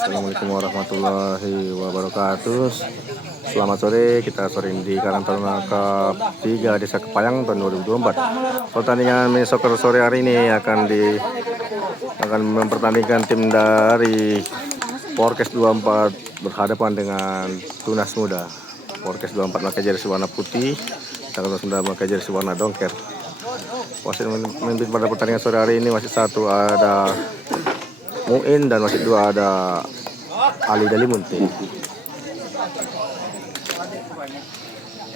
Assalamualaikum warahmatullahi wabarakatuh. Selamat sore, kita sore ini di Karang Taruna Cup 3 Desa Kepayang tahun 2024. Pertandingan mini soccer sore hari ini akan mempertandingkan tim dari Porkes 24 berhadapan dengan Tunas Muda. Porkes 24 pakai jersey warna putih, Tunas Muda pakai jersey warna dongker. Wasit memimpin pada pertandingan sore hari ini wasit 1 ada Muin dan wasit 2 ada Ali Dalimunti.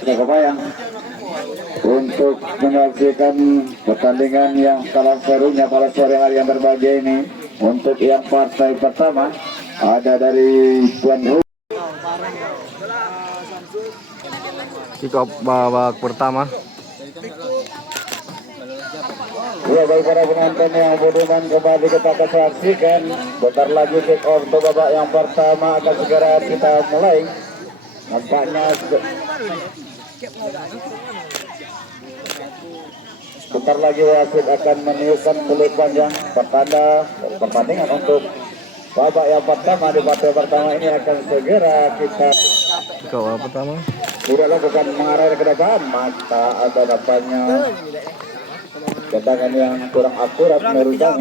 Kepayang untuk menyaksikan pertandingan yang kalah serunya pada sore hari yang berbahagia ini. Untuk yang partai pertama ada dari Tuan Rumah. Kick off babak pertama. Ya, bagi para penonton yang budiman kembali kita akan saksikan. Bentar lagi kick off untuk babak yang pertama akan segera kita mulai. Nampaknya bentar lagi wasit akan meniupkan peluit panjang pertanda pertandingan untuk babak yang pertama. Di partai pertama ini akan segera kita Kick off pertama. sudah lakukan mengarah ke depan, mata atau depannya tendangan yang kurang akurat merusak.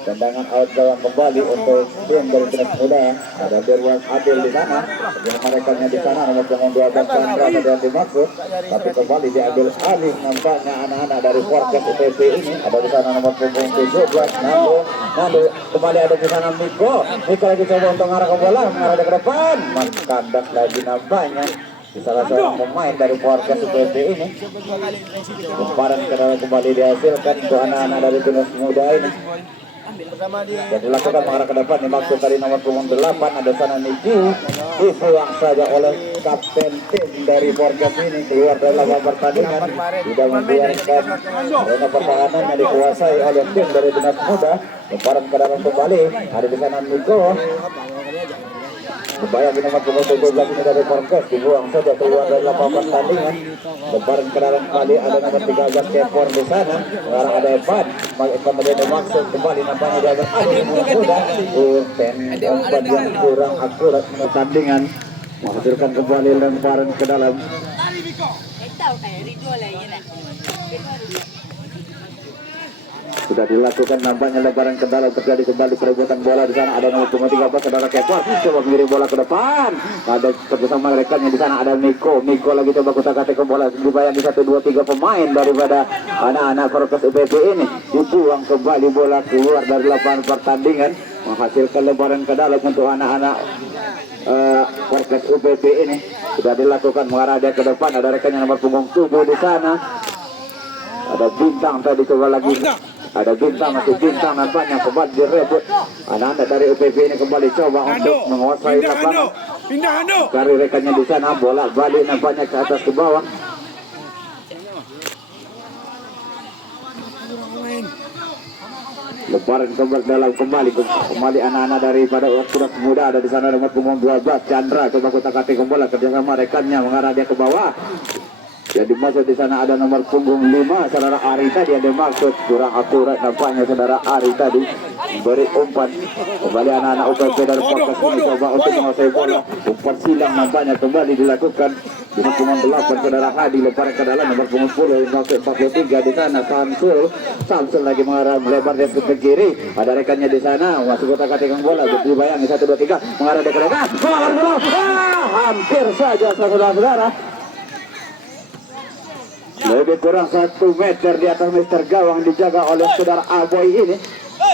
Tendangan out gawang kembali untuk tim dari Tunas Muda. Ada Derwan Adil di sana, mereka di sana nomor punggung 12 Chandra yang dimaksud, tapi kembali diambil alih nampaknya anak-anak dari Porkes UPP ini. Ada di sana nomor punggung 17 Nando kembali ada di sana Miko lagi coba untuk mengarah ke bola, mengarah ke depan, mas kandak lagi nampaknya di salah seorang pemain dari Porkes UPP ini. Lemparan kembali dihasilkan untuk anak-anak dari Tunas Muda ini. Dan dilakukan mengarah ke depan, dimaksud dari nomor punggung 8 ada sana Niki, dibuang saja oleh kapten tim dari Porkes ini, keluar dari lapangan pertandingan, tidak membiarkan zona pertahanan yang dikuasai oleh tim dari Tunas Muda. Lemparan ke dalam kembali, ada di sana Niko. Membayang di nomor punggung 17 ini dari Porkes, dibuang saja keluar dari lapangan pertandingan. Lemparan ke dalam kembali, ada nomor 13 Kepor di sana, sekarang ada Evan, kemudian dimaksud kembali nampaknya dia berada mudah, umpan yang kurang akurat pertandingan, menghasilkan kembali lemparan ke dalam. Sudah dilakukan nampaknya lemparan ke dalam, terjadi kembali perebutan bola di sana. Ada nomor 13 saudara Kepor coba mengirim bola ke depan, ada bersama rekannya di sana ada Miko lagi coba kutak-katik bola, dibayang di 1, 2, 3 pemain daripada anak-anak Porkes UPP ini, dibuang kembali bola keluar dari lapangan pertandingan, menghasilkan lemparan ke dalam untuk anak-anak Porkes UPP ini. Sudah dilakukan mengarah dia ke depan, ada rekannya nomor punggung 7 di sana, ada Bintang tadi coba lagi. Ada Bintang, masih Bintang nampaknya kembali direbut. Anak-anak dari UPP ini kembali coba untuk menguasai lapangan. Dari rekannya di sana, bola balik nampaknya ke atas ke bawah. Lemparan kembali dalam kembali anak-anak daripada Tunas Muda. Ada di sana nomor punggung 12 Chandra coba kutak-katik bola kerjasama rekannya mengarah dia ke bawah. Jadi dimaksud di sana ada nomor punggung 5 saudara Ari tadi, ada maksud kurang akurat nampaknya saudara Ari tadi beri umpan. Kembali anak-anak UPP dari Porkes ini coba untuk menguasai bola, umpan silang nampaknya kembali dilakukan di nomor punggung 8 saudara Hadi, lemparan ke dalam nomor punggung 10 maksud 43 di sana Samsul lagi mengarah melebar dia ke kiri, ada rekannya di sana masuk kotak-katik bola, dibayangi 1, 2, 3 mengarah dia ke depan, hampir saja saudara-saudara. Lebih kurang 1 meter di atas meter gawang dijaga oleh saudara Aboy ini.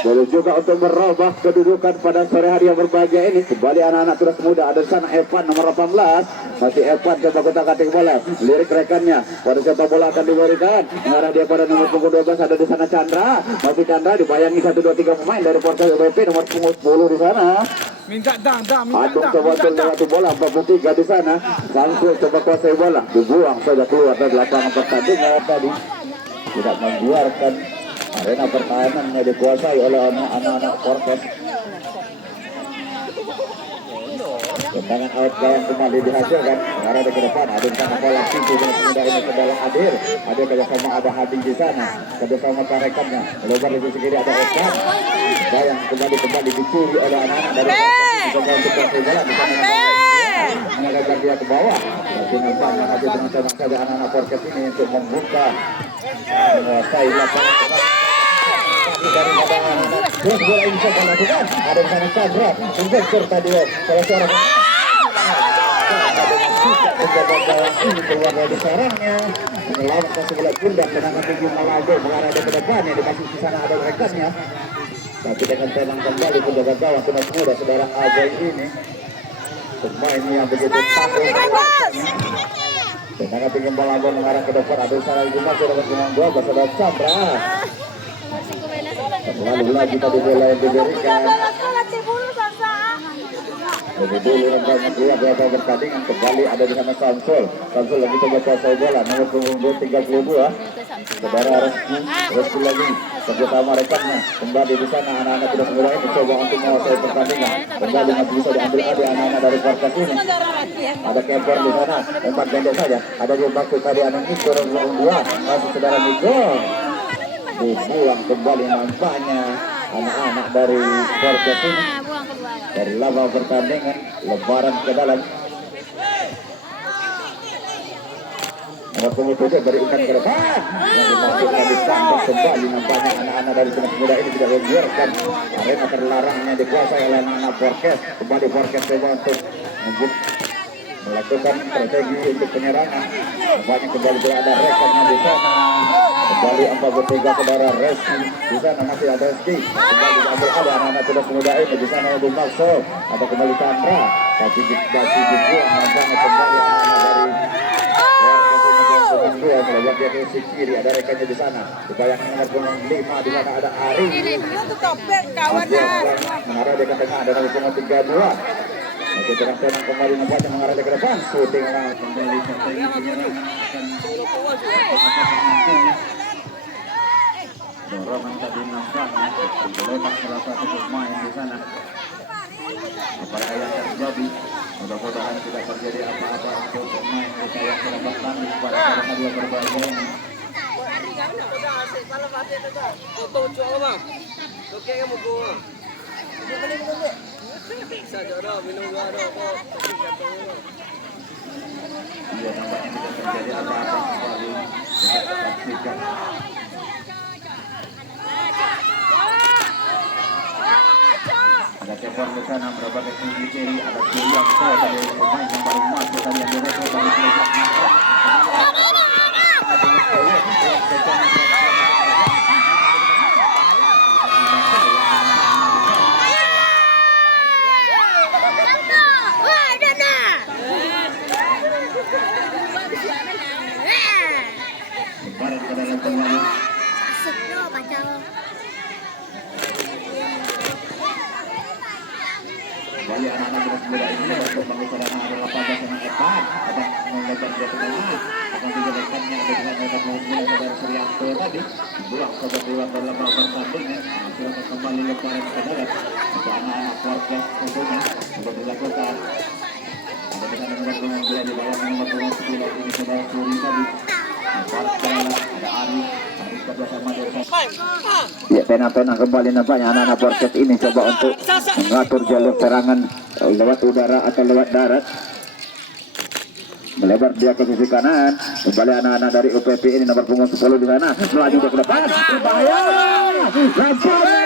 Lalu juga untuk merubah kedudukan pada sore hari yang berbahagia ini. Kembali anak-anak Tunas Muda, ada di sana Evan nomor 18. Masih Evan coba kotak-katik bola, lirik rekannya. Pada siapa bola akan diberikan, mengarah dia pada nomor punggung 12, ada di sana Chandra. Masih Chandra dibayangi 1, 2, 3 pemain dari Porkes UPP nomor punggung 10 di sana. Adung coba lewati bola 43 di sana. Samsul coba kuasai bola, dibuang saja keluar dari lapangan pertandingan tadi. Tidak membiarkan arena pertahanannya dikuasai oleh anak-anak Porkes. Tendangan out gawang kembali dihasilkan. Mengarah ke depan. Adil sana bola pintu dengan pemuda ini ke dalam Adil. Adil kerjasama ada Hadi di sana. Kerjasama rekannya. Lebar di sisi kiri ada Osman. Gawang kembali dicuri oleh anak-anak dari bola di sana. Mengajak dia ke bawah. Dengan banyak Adil dengan tenang saja anak-anak Porkes ini untuk membuka menguasai lapangan. Dari anak-anak terus bola ini bisa dilakukan. Ada di sana Chandra. Investor tadi salah seorang penjaga gawang ini keluar dari sarangnya menyelamatkan sebelah pundak. Tendangan tinggi Malago mengarah ke depannya. Dikasih di sana ada rekannya. Tapi dengan tenang kembali penjaga gawang sudah muda saudara Ajoy ini. Pemain yang begitu tangguh. Tendangan tinggi Malago mengarah ke depan. Ada di sana Juma sudah berkembang dua saudara Chandra. Lalu lagi tadi bola yang diberikan. Lebih dulu banyak keluar berapa pertandingan kembali ada di sana Samsul lagi coba kuasai bola nomor punggung 32 saudara Reski lagi kerjasama rekannya kembali di sana anak-anak sudah mulai mencoba untuk menguasai pertandingan kembali masih bisa diambil ada anak-anak dari Porkes ini ada Kepor di sana umpan pendek saja ada yang masuk tadi anak Niko nomor 2 masih saudara Niko dibuang kembali nampaknya anak-anak dari Porkes ini dari lama pertandingan lebaran ke dalam nomor punggung 7 berikan ke depan yang dimasukkan ditangkap kembali nampaknya anak-anak dari timnas muda ini tidak membiarkan arena terlarangnya dikuasai oleh anak-anak Porkes kembali Porkes coba untuk melakukan strategi untuk penyerangan nampaknya kembali tidak ada rekannya di sana kembali 43 saudara Reski di sana masih ada Reski kembali diambil ada anak-anak timnas muda ini di sana untuk Maxo atau kembali Chandra tapi dibuang nampaknya kembali anak-anak dari dua melewat dia ke sisi kiri ada rekannya di sana dibayangkan nomor punggung 5 di sana ada Ari mengarah dia ke tengah ada nomor punggung 32 Oke, tenang kembali nampaknya mengarah ke depan syuting kembali dorongan tadi nampaknya lepas salah satu pemain di sana apakah yang terjadi mudah-mudahan tidak terjadi apa-apa untuk pemain kita yang sedang bertanding pada dua berbagai ini Bisa jodoh, minum gua dong. iya nampaknya tidak terjadi apa-apa kembali kita saksikan ada Kepor di sana berapa ke sisi kiri ada Sulianto dari pemain yang baru masuk tadi yang direkrut dari belakang barat ke dalam kembali kembali anak-anak terus muda ini berkembang di sana ada 18 dengan Evan ada melebar dia ke tengah akan dijadikannya ada dengan Evan mulai dari Suryanto tadi dibuang sobat dibuang dalam pertandingan silakan kembali lebaran ke dalam untuk anak-anak Porkes tentunya sudah dilakukan ada dengan nomor punggung 2 di bawah nomor punggung 9 ini saudara Suri tadi ada Ari bersama ya tenang kembali nampaknya anak-anak Porkes ini coba untuk mengatur jalur serangan lewat udara atau lewat darat melebar dia ke sisi kanan kembali anak-anak dari UPP ini nomor punggung 10 di sana melaju ke depan berbahaya nampaknya kembali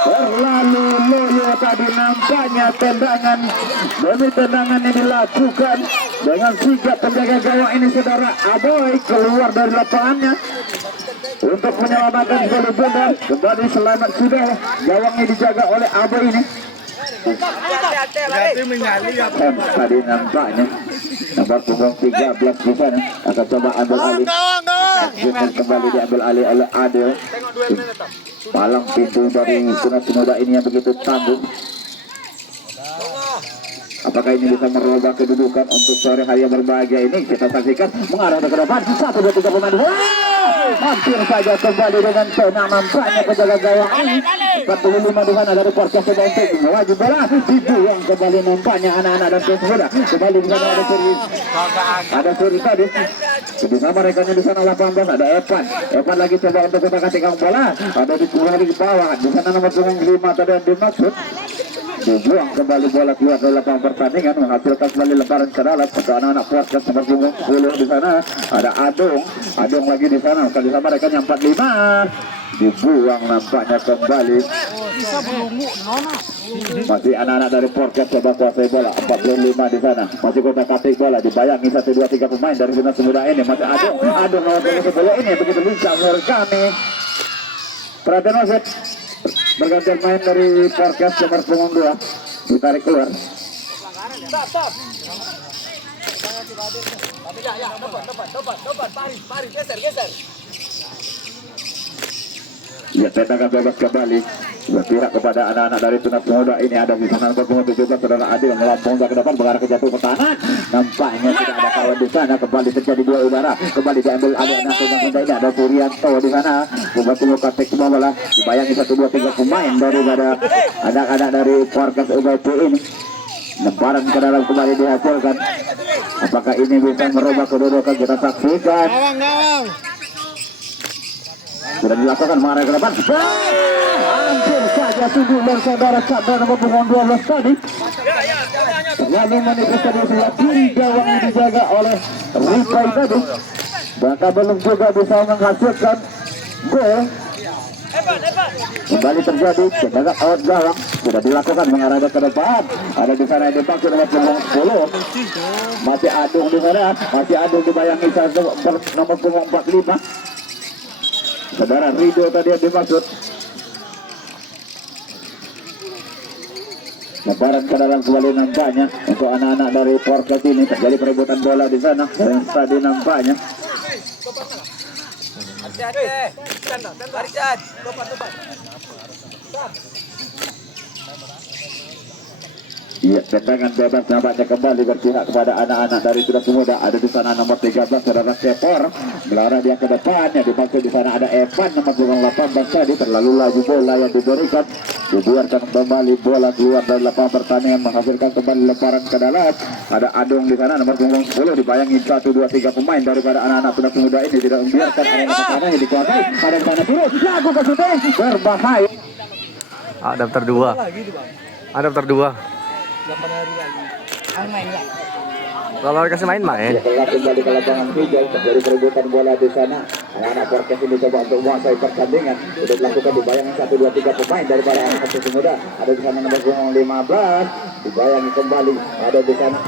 terlalu loyo tadi nampaknya tendangan demi tendangan ini dilakukan dengan sigap penjaga gawang ini saudara Aboy keluar dari lapangannya untuk menyelamatkan bola bola kembali selamat sudah gawangnya dijaga oleh Aboy ini tadi nampaknya nomor punggung 13 di sana akan coba ambil alih kembali diambil alih oleh Adel palang pintu dari timnas muda ini yang begitu tangguh apakah ini bisa merubah kedudukan untuk sore hari yang berbahagia ini kita saksikan mengarah ke depan 1, 2, 3 pemain hampir saja kembali dengan tenang nampaknya penjaga gawang ini. 45 di sana dari Porkas untuk melaju bola dibuang kembali nampaknya anak-anak dan pemuda kembali di sana ada Suri tadi bersama rekannya di sana 18 ada Evan lagi coba untuk kita kasihkan bola ada di bawah di sana nomor 5 tadi yang dimaksud dibuang kembali bola keluar dari lapangan pertandingan menghasilkan kembali lebaran ke dalam untuk anak-anak Porkas nomor 10 di sana ada Adong lagi di sana kali sama rekannya 45 dibuang nampaknya kembali masih anak-anak dari Porkas coba kuasai bola 45 di sana masih kota katik bola dibayangi 1, 2, 3 pemain dari Timnas Pemuda ini masih Adong nomor 10 ini begitu lincah merekami perhatian wasit bergantian main dari Porkas nomor 2 ditarik keluar ya tendangan bebas kembali berpihak kepada anak-anak dari Timnas Pemuda ini ada di sana nomor 17 saudara Adil melampung ke depan mengarah ke jatuh pertahanan nampaknya tidak ada kawan di sana kembali terjadi dua udara kembali diambil ada anak Timnas Pemuda ini ada Surianto di sana buat katek semua bola dibayangi 1, 2, 3 pemain daripada anak-anak dari Porkas UGT ini lemparan ke dalam kembali dihasilkan apakah ini bisa merubah kedudukan kita saksikan sudah dilakukan mengarah ke depan hampir saja tubuh saudara Chandra nomor 12 tadi lalu menipis tadi sebelah kiri gawang yang dijaga oleh Ripai tadi bahkan belum juga bisa menghasilkan gol kembali terjadi tendangan out gawang sudah dilakukan mengarah ke depan ada di sana yang dipakai nomor 10 masih Adung di sana masih Adung dibayangi nomor 45 saudara Rido tadi yang dimaksud lebaran ke dalam kembali nampaknya untuk anak-anak dari Porkas ini terjadi perebutan bola di sana yang tadi nampaknya iya, tendangan bebas nampaknya kembali berpihak kepada anak-anak dari Timnas Pemuda. Ada di sana nomor 13 saudara Sepor melarang dia ke depannya dimaksud di sana ada Evan nomor 18 tadi terlalu laju bola yang diberikan dibiarkan kembali bola keluar dari lapangan pertandingan menghasilkan kembali lemparan ke dalam ada Adong di sana nomor 10 dibayangi 1, 2, 3 pemain daripada anak-anak Timnas Pemuda ini tidak membiarkan anak pertahanan yang dikuasai ada di sana terus lakukan syuting berbahaya Adapter 2 kalau kasih main kembali ke lapangan hijau terjadi perebutan bola di sana anak-anak Porkas ini coba untuk menguasai pertandingan sudah dilakukan dibayangi 1, 2, 3 pemain daripada anak Timnas Pemuda ada di sana nomor 15 dibayangi kembali ada di sana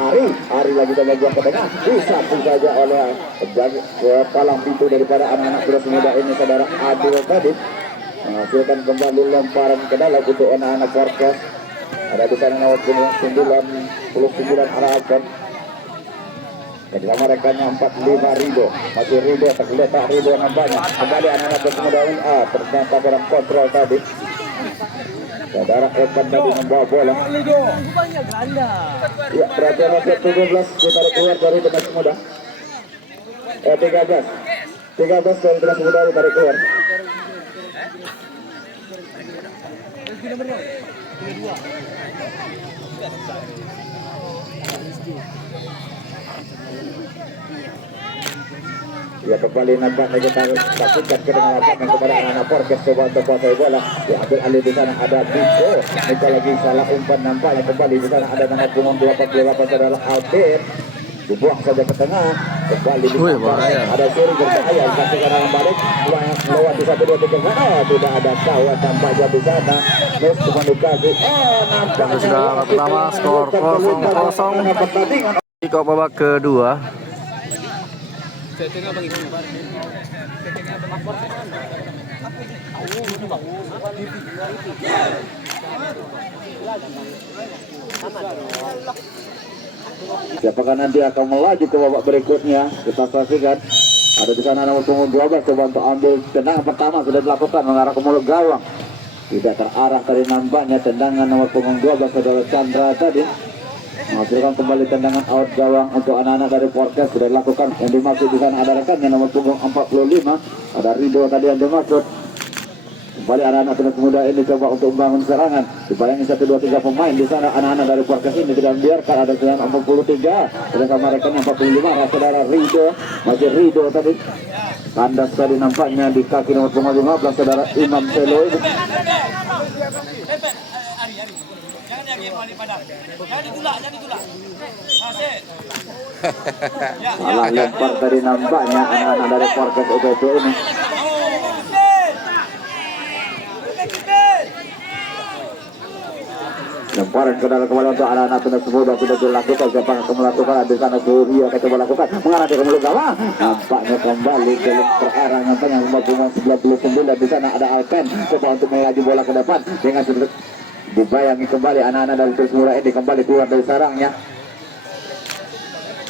Ari lagi coba buang ke tengah disapu saja oleh palang pintu daripada anak-anak Timnas Pemuda ini saudara Adil tadi menghasilkan kembali lemparan ke dalam untuk anak-anak Porkas ada di sana nomor 99 Arakan dan lama rekannya 45 Rido masih Rido tergeletak Rido nampaknya kembali anak-anak Pemuda ternyata kurang kontrol tadi saudara Evan tadi membawa bola ya perhatian nomor 17 ditarik keluar dari Timnas Pemuda 13 dari Timnas Pemuda ditarik keluar ya kembali nampaknya kita saksikan kedengaran kepada anak-anak Porkas coba untuk kuasai bola diambil alih di sana ada Niko lagi salah umpan nampaknya kembali di sana ada nomor punggung 28 saudara Albert dibuang saja ke tengah kembali di ada Suri berbahaya kasih ke dalam balik lewat di 1, 2, 3 tidak ada kawan nampaknya di sana terus komunikasi nampaknya sudah pertama skor 0-0 di babak kedua siapakah nanti akan melaju ke babak berikutnya kita saksikan ada di sana nomor 12 coba untuk ambil tendangan pertama sudah dilakukan mengarah ke mulut gawang tidak terarah tadi nampaknya tendangan nomor 12 saudara Chandra tadi menghasilkan kembali tendangan out gawang untuk anak-anak dari Porkes. Sudah dilakukan yang dimaksud di sana ada rekannya nomor punggung 45, ada Rido tadi yang dimaksud. Kembali anak-anak Tunas Muda ini coba untuk membangun serangan. Dibayangin 1, 2, 3 pemain di sana anak-anak dari Porkes ini tidak membiarkan. Ada dengan 43, bersama rekannya 45, saudara Rido, masih Rido tadi. Kandas tadi nampaknya di kaki nomor punggung 15, saudara Imam Selo ini. Salah lempar tadi nampaknya anak-anak dari Porkes UPP ini. Lemparan ke dalam kembali untuk anak-anak Tunas Muda sudah dilakukan. Siapa yang akan melakukan di sana Surya akan coba lakukan mengarah ke mulut gawang. Nampaknya kembali ke terarah nampaknya 99 di sana ada Alpen coba untuk melaju bola ke depan dengan sudah dibayangi kembali anak-anak dari Tunas Muda ini kembali keluar dari sarangnya.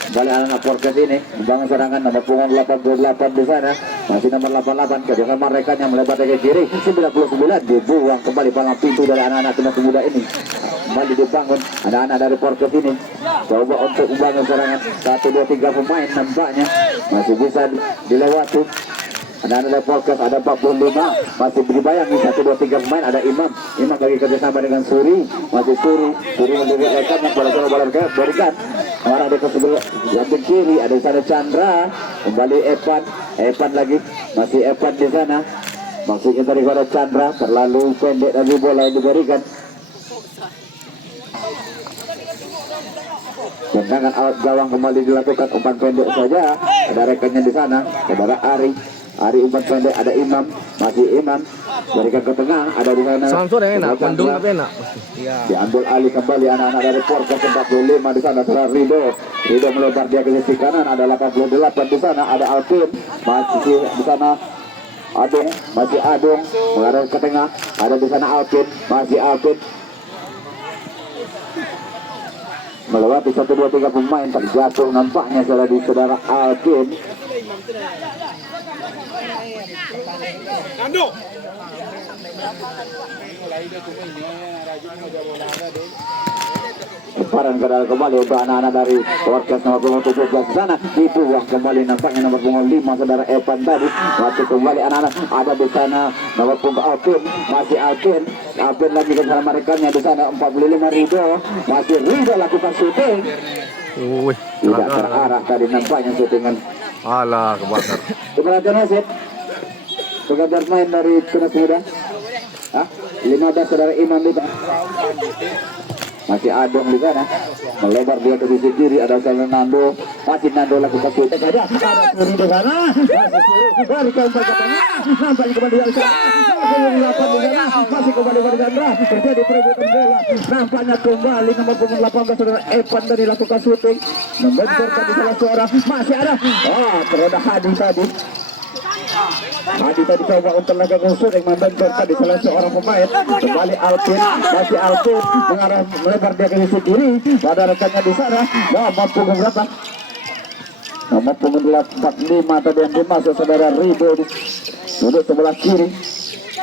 Kembali anak-anak Porkes ini membangun serangan nomor punggung 88 di sana. Masih nomor 88 kedua mereka yang melebar ke kiri 99 dibuang kembali palang pintu dari anak-anak Tunas Muda ini. Kembali dibangun anak-anak dari Porkes ini coba untuk membangun serangan 1, 2, 3 pemain nampaknya masih bisa dilewati. Anak-anak dari Porkes ada 45 masih dibayangi 1, 2, 3 pemain. Ada Imam lagi kerjasama dengan Suri, masih Suri menjadi rekannya bola berikan arah dia ke sebelah samping kiri. Ada di sana Chandra kembali Evan lagi masih Evan di sana. Maksudnya daripada Chandra terlalu pendek dari bola yang diberikan. Tendangan out gawang kembali dilakukan umpan pendek saja. Ada rekannya di sana, saudara Ari umpan pendek. Ada Imam, masih Imam berikan ke tengah. Ada di sana Samsung yang enak, kondung tapi enak. Diambil alih kembali anak-anak dari Porkes 45 di sana. Saudara Rido melebar dia ke sisi kanan. Ada 88 di sana. Ada Alvin masih di sana. Masih Adung mengarah ke tengah. Ada di sana Alvin, masih Alvin melewati 1, 2, 3 pemain terjatuh nampaknya saudara Alvin. Lemparan ke dalam kembali untuk anak-anak dari Porkes nomor punggung 17 di sana. Dibuang kembali nampaknya nomor punggung 5 saudara Evan tadi. Masih kembali anak-anak ada di sana nomor punggung Alvin, masih Alvin lagi ke sana merekanya di sana 45 Rido, masih Rido lakukan syuting. Tidak terarah tadi nampaknya syutingan. Alah, kebakar. Keberhatian wasit. Pengajar main dari Tunas Muda. 15 saudara Imam di sana. Masih Adong di sana. Melebar dia ke sisi kiri. Ada saudara Nando. Masih Nando lakukan syuting. Ada Suri di sana. Berikan umpan ke tengah. Nampaknya kembali dari sana. Masih kembali dari Chandra. Terjadi perebutan bola. Nampaknya kembali nomor punggung 18 saudara Evan tadi lakukan syuting. Membenturkan di salah seorang. Masih ada. Terada Hadi tadi. Hadi tadi coba untuk laga gusur yang membenturkan di salah seorang pemain. Kembali Alvin, masih Alvin mengarah melebar dia ke sisi kiri. Ada rekannya di sana. Nomor punggung berapa? Nomor punggung 45 tadi yang dimasuk saudara Rido duduk sebelah kiri.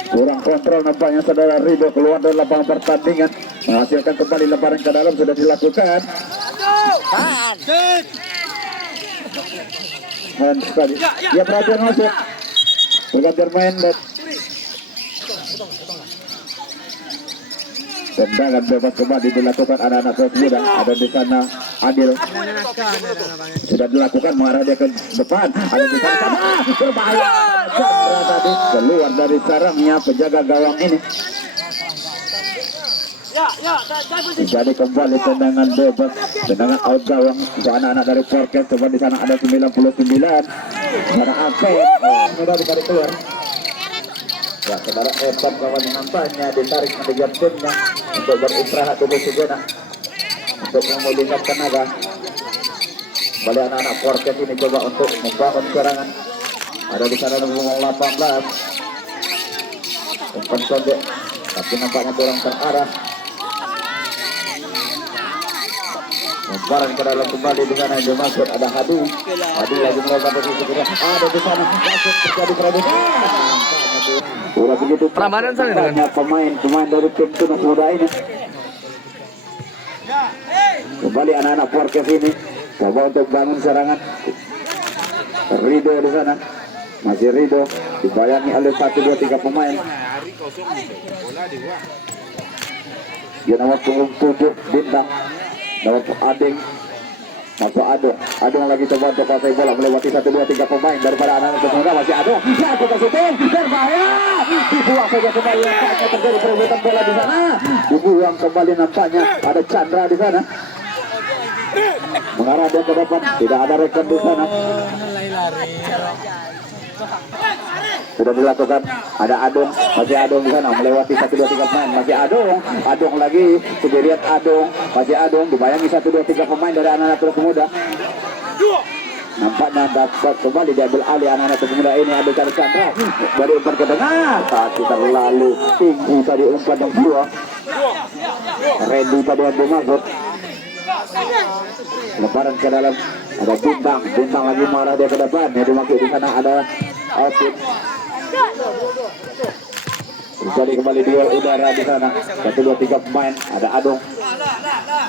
Kurang kontrol nampaknya saudara Rido keluar dari lapangan pertandingan. Menghasilkan kembali lemparan ke dalam sudah dilakukan. Sekali. Ya perhatian masuk. Bergantian main dan tendangan bebas kembali dilakukan anak-anak Tunas Muda. Ada di sana Adil sudah dilakukan mengarah dia ke depan. Ada di sana berbahaya. Chandra tadi keluar dari sarangnya penjaga gawang ini. Jadi kembali tendangan bebas, tendangan out gawang untuk anak-anak dari Porkes. Coba di sana ada 99. Ada Alpen, mudah ditarik keluar. Ya, saudara Evan kawan nampaknya ditarik mengejar timnya untuk beristirahat dulu sejenak untuk memulihkan tenaga. Kembali anak-anak Porkes ini coba untuk membangun serangan. Ada di sana nomor 18. Umpan pendek, tapi nampaknya kurang terarah. Lemparan ke dalam kembali dengan yang dimaksud. Ada Hadi lagi melakukan posisi kedua. Ada di sana masuk terjadi perebutan. Sudah begitu Prambanan sana dengan pemain dari tim Tunas Muda ini. Kembali anak-anak Forecast ini coba untuk bangun serangan. Rido di sana, masih Rido dibayangi oleh 1, 2, 3 pemain. Dia nomor punggung 7 Bintang, nomor Ading, masuk Adong lagi coba untuk pasai bola melewati 1, 2, 3 pemain daripada anak-anak Pesona. Masih Adong, lakukan syuting berbahaya, dibuang saja kembali. Nampaknya terjadi perebutan bola di sana, dibuang kembali. Nampaknya ada Chandra di sana, mengarah dia ke depan, tidak ada rekan di sana. Sudah dilakukan, ada Adong, masih Adong di sana melewati 1, 2, 3 pemain. Masih Adong lagi sendirian. Masih Adong dibayangi 1, 2, 3 pemain dari anak-anak terus muda. Nampaknya dapat kembali diambil alih anak-anak terus muda ini. Ada Chandra dari umpan ke tengah, tapi terlalu tinggi tadi umpan yang kedua. Randy tadi yang dimaksud. Lebaran ke dalam, ada Bintang lagi marah dia ke depan. Yang dimaksud di sana ada Alvin. Jadi kembali duel udara di sana. 1, 2, 3 pemain. Ada Adong.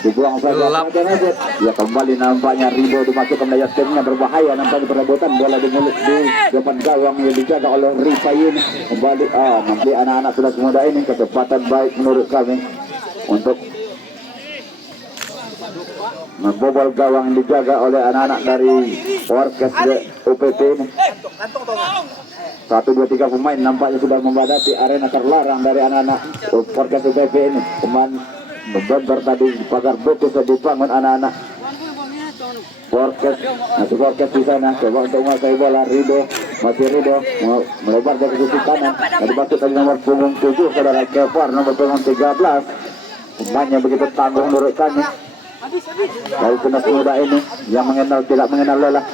Dibuang saja. Ya kembali nampaknya Rido dimasukkan daya timnya berbahaya. Nampaknya perebutan bola di mulut di depan gawang yang dijaga oleh Rifayin. Kembali nanti anak-anak sudah semuda ini kecepatan baik menurut kami untuk membobol gawang yang dijaga oleh anak-anak dari Forecast UPT ini. 1, 2, 3 pemain nampaknya sudah membadati arena terlarang dari anak-anak Forecast UPT ini. Pemain membentar tadi pagar betis dibangun anak-anak Forecast. Masih Forecast di sana coba untuk menguasai bola. Masih Rido melebar dari sisi kanan. Tadi masuk tadi nomor punggung 7 saudara Kepar, nomor punggung 13. Pemainnya begitu tangguh menurut kami. Dari timnas muda ini yang tidak mengenal lelah.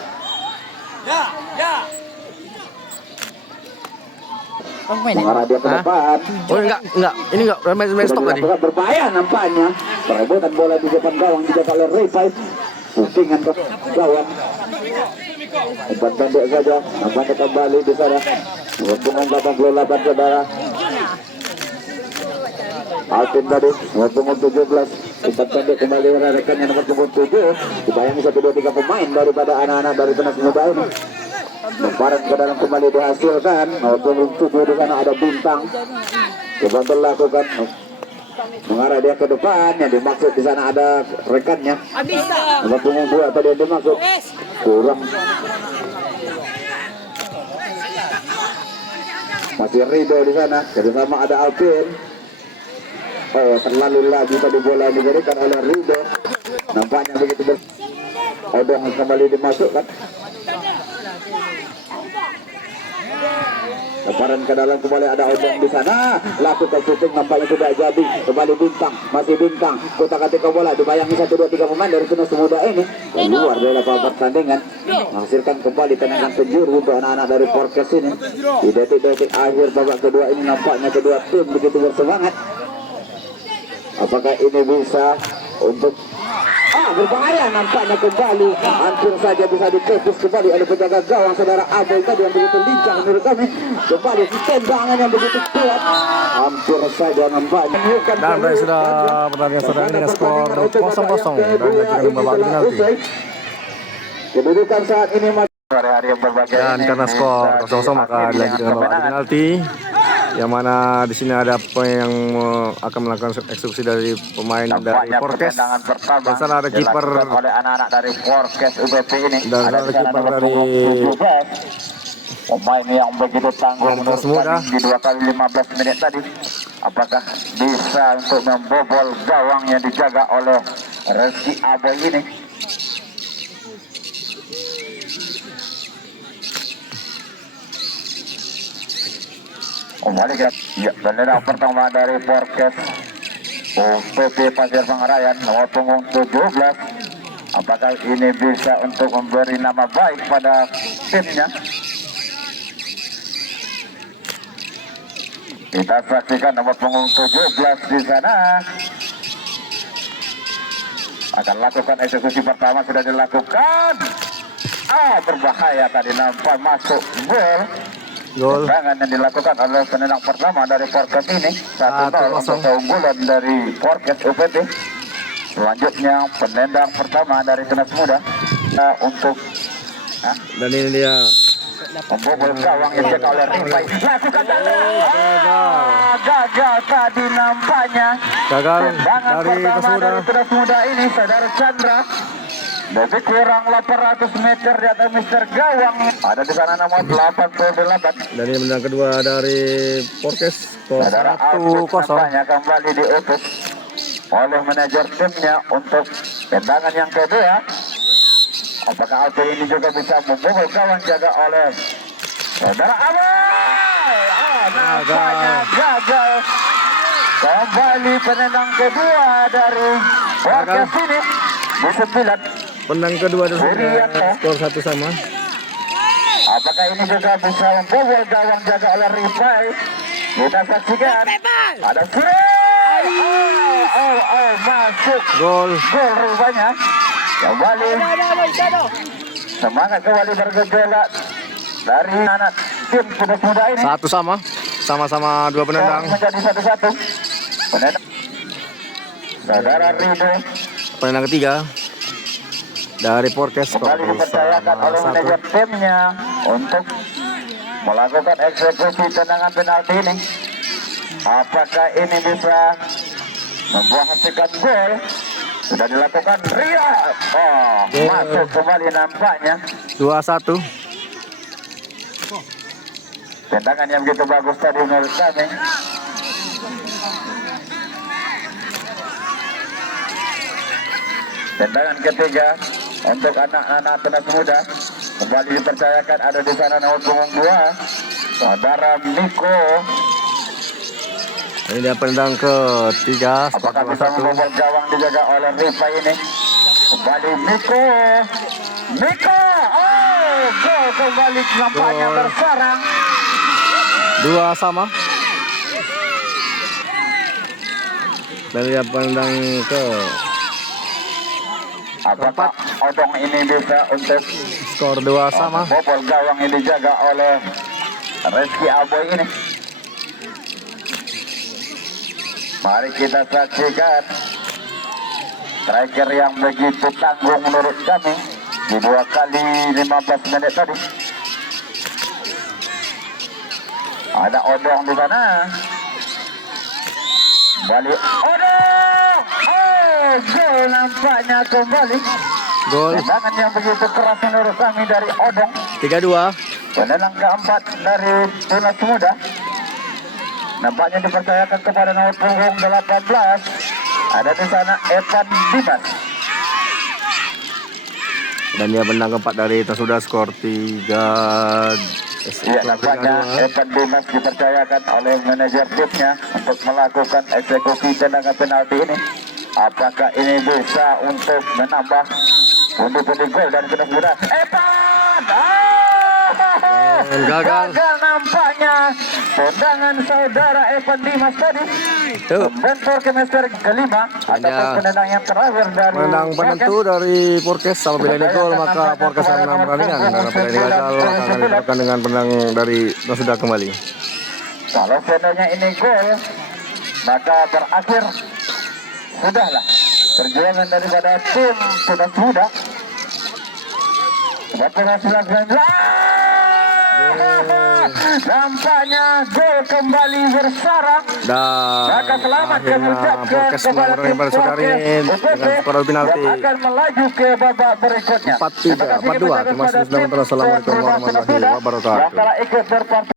Mengarah dia ke depan. Oh enggak, ini enggak main stop tadi. Berbahaya nampaknya. Perebutan bola di depan gawang dijaga oleh Rifai. Pusingan ke gawang. Umpan pendek saja. Nampaknya kembali di sana. Punggung 88 saudara. Alvin tadi nomor punggung 17. Umpan pendek kembali rekannya nomor punggung 7. Dibayangi 1, 2, 3 pemain daripada anak-anak dari timnas muda ini. Lemparan ke dalam kembali dihasilkan. Nomor punggung 7 di sana ada Bintang. Coba melakukan mengarah dia ke depan. Yang dimaksud di sana ada rekannya. Nomor punggung 2 tadi yang dimaksud. Kurang. Masih Rido di sana. Jadi sama ada Alvin. Terlalu laju tadi bola diberikan oleh Rido. Nampaknya begitu Odong kembali dimasukkan. Lebaran ke dalam kembali ada Odong di sana. Lakukan syuting nampaknya sudah jadi. Kembali Bintang, masih Bintang. Kota ketika bola dibayangi 1, 2, 3 pemain dari timnas muda ini. Keluar dari lapangan pertandingan. Menghasilkan kembali tendangan penjuru untuk anak-anak dari Forecast ini. Di detik-detik akhir babak kedua ini nampaknya kedua tim begitu bersemangat. Apakah ini bisa untuk berbahaya nampaknya kembali. Hampir saja bisa ditepis kembali oleh penjaga gawang saudara Aboy tadi yang begitu lincah menurut kami. Kembali tendangan yang begitu kuat. Hampir saja nampaknya. Dan sudah pertandingan saudara dengan skor 0-0 dan dilanjutkan babak penalti. Kedudukan saat ini hari yang berbagai. Dan karena skor 0-0 maka dilanjutkan dengan babak penalti. Yang mana di sini ada yang akan melakukan eksekusi dari pemain dari Forecast. Dan sana ada kiper oleh anak-anak dari Forecast UPT ini. Dan ada kiper dari pemain yang begitu tangguh di 2 kali 15 menit tadi. Apakah bisa untuk membobol gawang yang dijaga oleh Reski Aboy ini? Kembali ke bendera pertama dari Forecast UPT Pasir Pangarayan nomor punggung 17. Apakah ini bisa untuk memberi nama baik pada timnya? Kita saksikan nomor punggung 17 di sana akan lakukan eksekusi pertama sudah dilakukan. Berbahaya tadi nampak masuk gol. Tendangan yang dilakukan oleh penendang pertama dari Forecast ini 1-0 untuk keunggulan dari Forecast UPT. Selanjutnya penendang pertama dari Tunas Muda untuk Dan ini dia membobol gawang yang dijaga oleh Rifai. Lakukan gagal tadi nampaknya. gagal Tendangan dari pertama Tunas Muda. dari Tunas Muda ini saudara Chandra. Lebih kurang 800 meter di atas Mister Gawang. Ada di sana nomor 88. Dan ini menang kedua dari Porkes. Skor Saudara 1-0. Alfred nampaknya kembali diutus oleh manajer timnya untuk tendangan yang kedua. Apakah Alfred ini juga bisa membobol gawang jaga oleh saudara Amoy? Nampaknya gagal. Kembali penendang kedua dari Porkes ini di 9. Menang kedua dari skor 1-1. Apakah ini juga bisa membobol gawang jaga oleh Rifai? Kita saksikan. Ada Suri. Masuk. Gol. Gol rupanya. Kembali. Semangat kembali bergejolak dari anak tim Tunas Muda ini. 1-1. Sama-sama dua penendang. Menjadi 1-1. Penendang. Saudara Rido Penendang ketiga dari Porkes. Skor kembali dipercayakan oleh manajer 1-1. timnya untuk melakukan eksekusi tendangan penalti ini. Apakah ini bisa membuahkan gol? Sudah dilakukan Ria. Masuk kembali nampaknya. 2-1. Tendangan yang begitu bagus tadi menurut kami. Tendangan ketiga untuk anak-anak Tunas Muda kembali dipercayakan ada di sana nomor punggung 2 saudara Miko. Ini dia penendang ketiga. Skor Apakah bisa 2-1. membobol gawang dijaga oleh Rifa ini? Kembali Miko. Gol kembali nampaknya Gol. bersarang. 2-2. Dan dia penendang ke Apakah Odong ini bisa untuk skor 2-2. membobol gawang yang dijaga oleh Reski Aboy ini? Mari kita saksikan striker yang begitu tangguh menurut kami di 2 kali 15 menit tadi. Ada Odong di sana. Balik Odong. Gol nampaknya kembali. Gol. Tendangan yang begitu keras menurut kami dari Odong. 3-2. Penendang keempat dari Tunas Muda. Nampaknya dipercayakan kepada nomor punggung 18. Ada di sana Evan Dimas. Dan dia menang keempat dari Tunas Muda. Skor 3. Ya, nampaknya Evan Dimas dipercayakan oleh manajer timnya untuk melakukan eksekusi tendangan penalti ini. Apakah ini bisa untuk menambah pundi-pundi gol dari Tunas Muda? Evan! Gagal. Nampaknya tendangan saudara Evan Dimas tadi membentur ke meter kelima ataupun penendang yang terakhir dari menang penentu dari Porkes. Apabila ini gol maka Porkes akan menang pertandingan. Dan apabila ini gagal akan diterapkan dengan penendang dari Tunas Muda kembali. Kalau seandainya ini gol maka berakhir sudahlah perjuangan daripada tim Tunas Muda. Nampaknya gol kembali bersarang. Dan Maka selamat kami akhirnya ucapkan Porkes kepada tim menang saudari dengan skor penalti yang akan melaju ke babak berikutnya. 4-3, 4-2. Terima kasih sudah menonton. Assalamualaikum warahmatullahi wabarakatuh. Yang telah ikut berpartisipasi